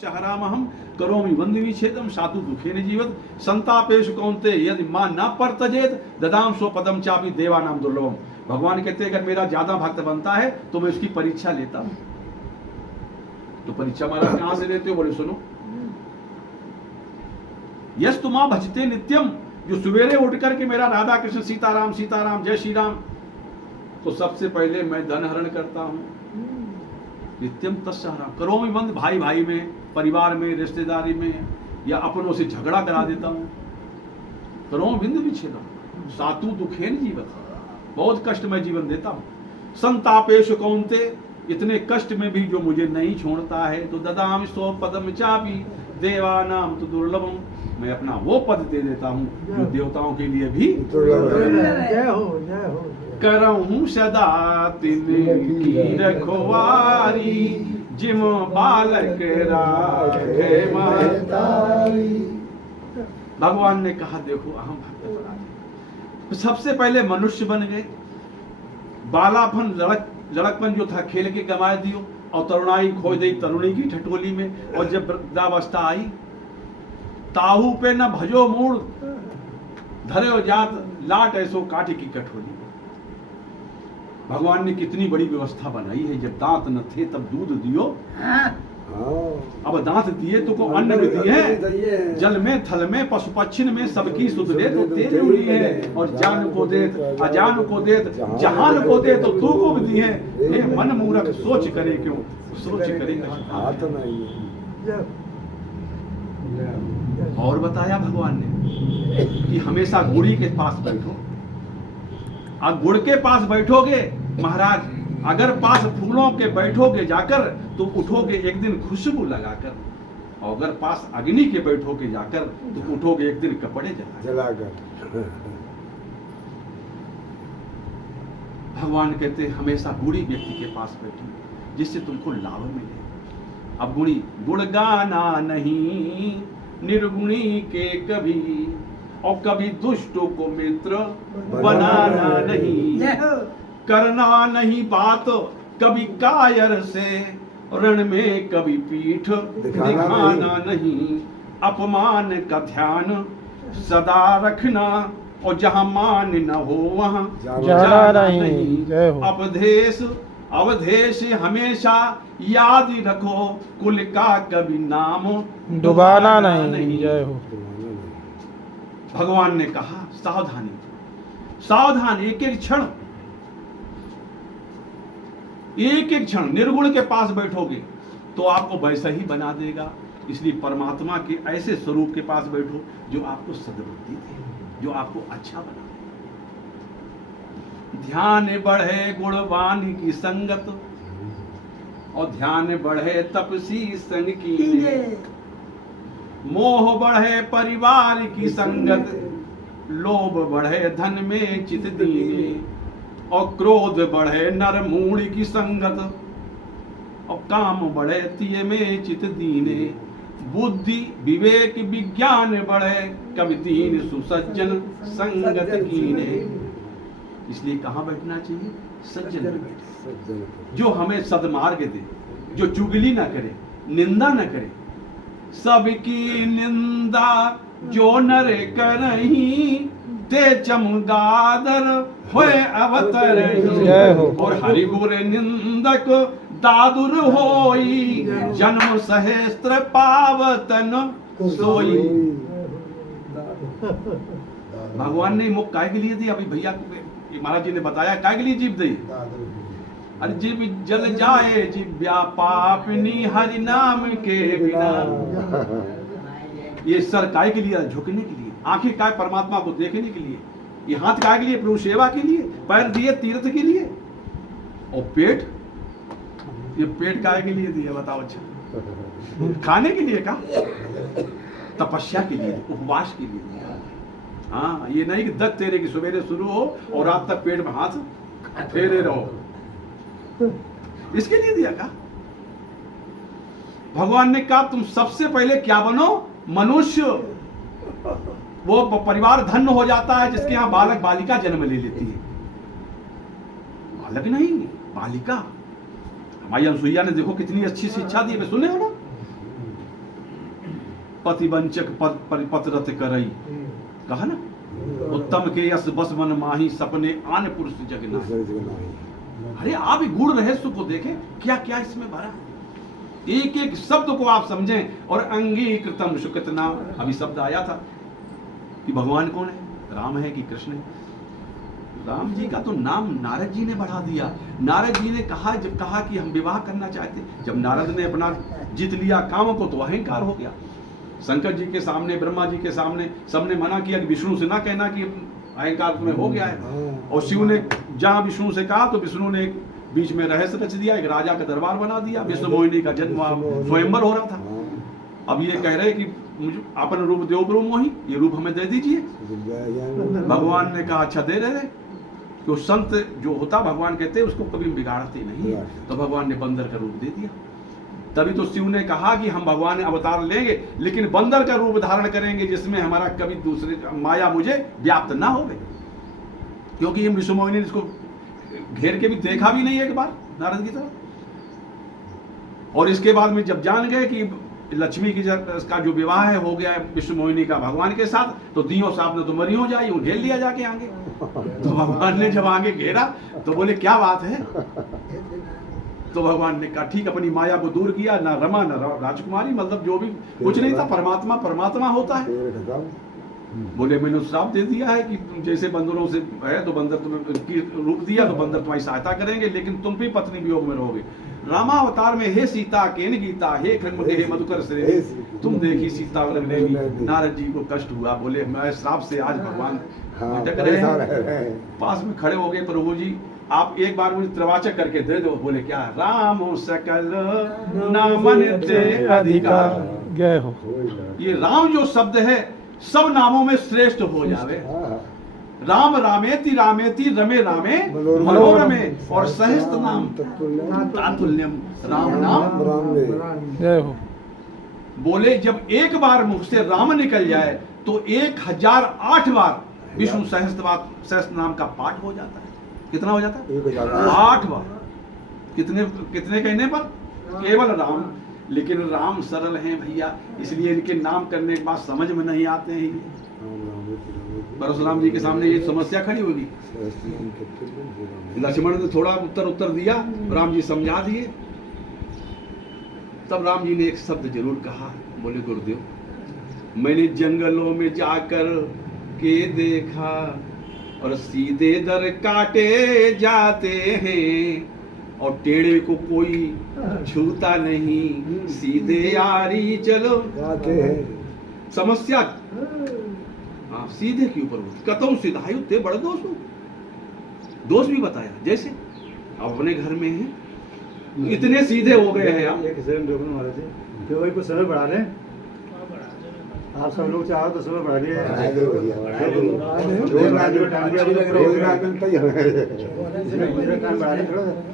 शहरामहम करोमि वंदविच्छेदम सातु दुखेन जीवत संतापेषु कौन्ते यदि मां न परतजेत ददाम सो पदम चापि देवानाम दुर्लभम। भगवान कहते हैं अगर मेरा ज्यादा भक्त बनता है तो मैं उसकी परीक्षा लेता हूं। तो परीक्षा महाराज कहां से लेते हो? बोले सुनो, यस तुमा भजते नित्यम, जो सवेरे उठ करके मेरा राधा कृष्ण सीताराम सीताराम जय श्री राम, तो सबसे पहले मैं धन हरण करता हूं। नित्यम तत्सहरा करोमि बंद, भाई भाई में, परिवार में, रिश्तेदारी में या अपनों से झगड़ा करा देता हूं। करोमि बिंद विच्छेदम सातु दुखेन जीवत, बहुत कष्ट में जीवन देता हूं। संतापेषु कौन्ते, इतने कष्ट में भी जो मुझे नहीं छोड़ता है, तो ददामि सो पदम चापि देवानाम तो दुर्लभम, मैं अपना वो पद दे देता हूं जो देवताओं के लिए भी करऊं सदा तिनकी रखवारी, जिम बालक राखे महतारी। भगवान ने कहा देखो अहम भक्त, सबसे पहले मनुष्य बन गए, बालापन लड़कपन जो था खेल के गंवा दियो, और तरुणाई खो दी तरुणी की ठटोली में, और जब वृद्धावस्था आई ताहू पे न भजो मूड़, धरे जात लाट ऐसो काटे की कठोली। भगवान ने कितनी बड़ी व्यवस्था बनाई है, जब दांत न थे तब दूध दियो, अब दांत दिए तो को अन्न भी दिए, जल में थल में पशु पक्षिन में सबकी सुध दे तो तेरी उड़ी है, और जान को देत अजान को देत जहान को दे तो तू को भी दी है। मन मूर्ख सोच करे क्यों, सोच करे हाथ नहीं। और बताया भगवान ने कि हमेशा गुड़ी के पास बैठो, अब गुड़ के पास बैठोगे महाराज, अगर पास फूलों के बैठोगे जाकर तो उठोगे एक दिन खुशबू लगाकर, और अगर पास अग्नि के बैठोगे जाकर तो उठोगे एक दिन कपड़े जलाकर। भगवान कहते हैं हमेशा गुणी व्यक्ति के पास बैठो जिससे तुमको लाभ मिले। अब गुणी गुण गाना नहीं निर्गुणी के कभी, और कभी दुष्टों को मित्र बनाना नहीं, करना नहीं बात कभी कायर से, रण में कभी पीठ दिखाना नहीं, अपमान का ध्यान सदा रखना, और जहां मान न हो वहां जाना नहीं, अपदेश अवधेश हमेशा याद रखो, कुल का कभी नाम डुबाना नहीं। जय हो। भगवान ने कहा सावधानी सावधान, एक एक क्षण निर्गुण के पास बैठोगे तो आपको वैसा ही बना देगा। इसलिए परमात्मा के ऐसे स्वरूप के पास बैठो जो आपको सद्बुद्धि दे, जो आपको अच्छा बना। ध्यान बढ़े गुणवान की संगत, और ध्यान बढ़े तपसी संग की, मोह बढ़े परिवार की संगत, लोभ बढ़े धन में चित दीने, और क्रोध बढ़े नर मूढ़ की संगत, और काम बढ़े तिय में चित दीने, बुद्धि विवेक विज्ञान बढ़े, कवि दीन सुसज्जन संगत कीने। इसलिए कहाँ बैठना चाहिए? सज्जन बैठे, जो हमें सदमार्ग दे, जो चुगली ना करे, निंदा ना करे। सबकी निंदा जो नर करही, ते चमगादर होए अवतरही, और हरि गुर निंदक दादुर होई, जन्म सहस्त्र पावतन सोई। भगवान ने मुख काय के लिए दी? अभी भैया महाराज जी ने बताया काय के लिए जीव दी। अरे जीव जल जाए जीव्या पापनी हरि नाम के बिना। ये सर काय के लिए? झुकने के लिए। आंखें काय? परमात्मा को देखने के लिए। ये हाथ काय के लिए? प्रभु सेवा के लिए। पैर दिए तीर्थ के लिए। और पेट, ये पेट काय के लिए दिया बताओ? अच्छा, खाने के लिए का? तपस्या के लिए, उपवास के लिए दिया। हाँ, ये नहीं कि 10 तेरे की सवेरे शुरू हो और रात तक पेट में हाथ फेरे रहो, इसके लिए दिया का? भगवान ने कहा तुम सबसे पहले क्या बनो? मनुष्य। वो परिवार धन्य हो जाता है जिसके यहाँ बालक बालिका जन्म ले लेती है। बालक नहीं, बालिका। हमारी अनसुईया ने देखो कितनी अच्छी शिक्षा दी है, सुने हो ना? पतिवंचक परिपत्रत करई, कहा ना, उत्तम के यस बस मन माही, सपने आन पुरुष जग नाही। अरे आप गूढ़ रहस्य को देखें, क्या क्या इसमें भरा, एक एक शब्द को आप समझें। और अंगीकृतम सुकृत नाम, अभी शब्द आया था कि भगवान कौन है, राम है कि कृष्ण है। राम जी का तो नाम नारद जी ने बढ़ा दिया। नारद जी ने कहा, जब कहा कि हम विवाह करना चाहते, जब नारद ने अपना जीत लिया काम को, तो अहंकार हो गया। शंकर जी के सामने, ब्रह्मा जी के सामने सबने मना किया कि विष्णु से ना कहना कि अहंकार तुम्हें हो गया है। और शिव ने जहां विष्णु से कहा, तो विष्णु ने बीच में रहस्य रच दिया, एक राजा का दरबार बना दिया, विष्णु मोहिनी का जन्म, स्वयंवर हो रहा था। अब ये कह रहे कि मुझे अपन रूप देव ब्रह्म मोही, ये रूप हमें दे दीजिए। भगवान ने कहा अच्छा दे रहे, कि संत जो होता, भगवान कहते उसको कभी बिगाड़ते नहीं। तो भगवान ने बंदर का रूप दे दिया। तभी तो शिव ने कहा कि हम भगवान अवतार लेंगे, लेकिन बंदर का रूप धारण करेंगे, जिसमें हमारा कभी दूसरे माया मुझे व्याप्त ना हो, क्योंकि ये विष्णु मोहिनी ने इसको घेर के भी देखा भी नहीं एक बार नारद की तरफ। और इसके बाद में जब जान गए कि लक्ष्मी की का जो विवाह है हो गया है विष्णु मोहिनी का भगवान के साथ, तो दियो साहब ने तो मरी हो जाए, वो घेर लिया जाके आगे। तो भगवान ने जब आगे घेरा तो बोले क्या बात है। तो भगवान ने कहा ठीक, अपनी माया को दूर किया, ना रमा ना राजकुमारी, मतलब जो भी कुछ नहीं था, परमात्मा परमात्मा होता है। बोले मैंने श्राप दे दिया है कि जैसे बंदरों से है, तो बंदर तुम्हें रूप दिया, तो बंदर तुम्हारी सहायता करेंगे, लेकिन तुम भी पत्नी वियोग में रहोगे। रामावतार में हे सीता केन गीता, हे खंडे हे मधुकर श्रेणी, तुम देखी सीता लगनेगी। नारद जी को कष्ट हुआ, बोले मैं श्राप से आज भगवान भटक रहे हैं। पास में खड़े हो गए, प्रभु जी आप एक बार मुझे त्रिवाचक करके दे दो। बोले क्या, राम सकल नामन ते अधिकार, गए हो। ये राम जो शब्द है सब नामों में श्रेष्ठ हो जावे। राम रामेति रामेति रमे रामे मनोरमे, और सहस्त्र नाम तातुल्यम राम नाम जय हो। बोले जब एक बार मुख से राम निकल जाए तो 1008 बार विष्णु सहस्त्र नाम का पाठ हो जाता है। कितना हो जाता है? 8 बार। कितने कहने पर? केवल राम। लेकिन राम सरल हैं भैया, इसलिए इनके नाम करने के बाद समझ में नहीं आते हैं। परशुराम जी के सामने ये समस्या खड़ी होगी। लक्ष्मण ने थोड़ा उत्तर दिया, राम जी समझा दिए। तब राम जी ने एक शब्द जरूर कहा, बोले गुरुदेव मैंने जंगलों में जाकर के देखा और सीधे दर काटे जाते हैं और टेढ़े को कोई छूता नहीं, सीधे यारी चलो समस्या। हाँ, सीधे के ऊपर कतौ सिधाई ते बड़े दोष भी बताया। जैसे अपने घर में है, इतने सीधे हो गए हैं आप। वही कुछ समय बढ़ा लें, आप सब लोग चाहो तो समय बढ़ा दिए।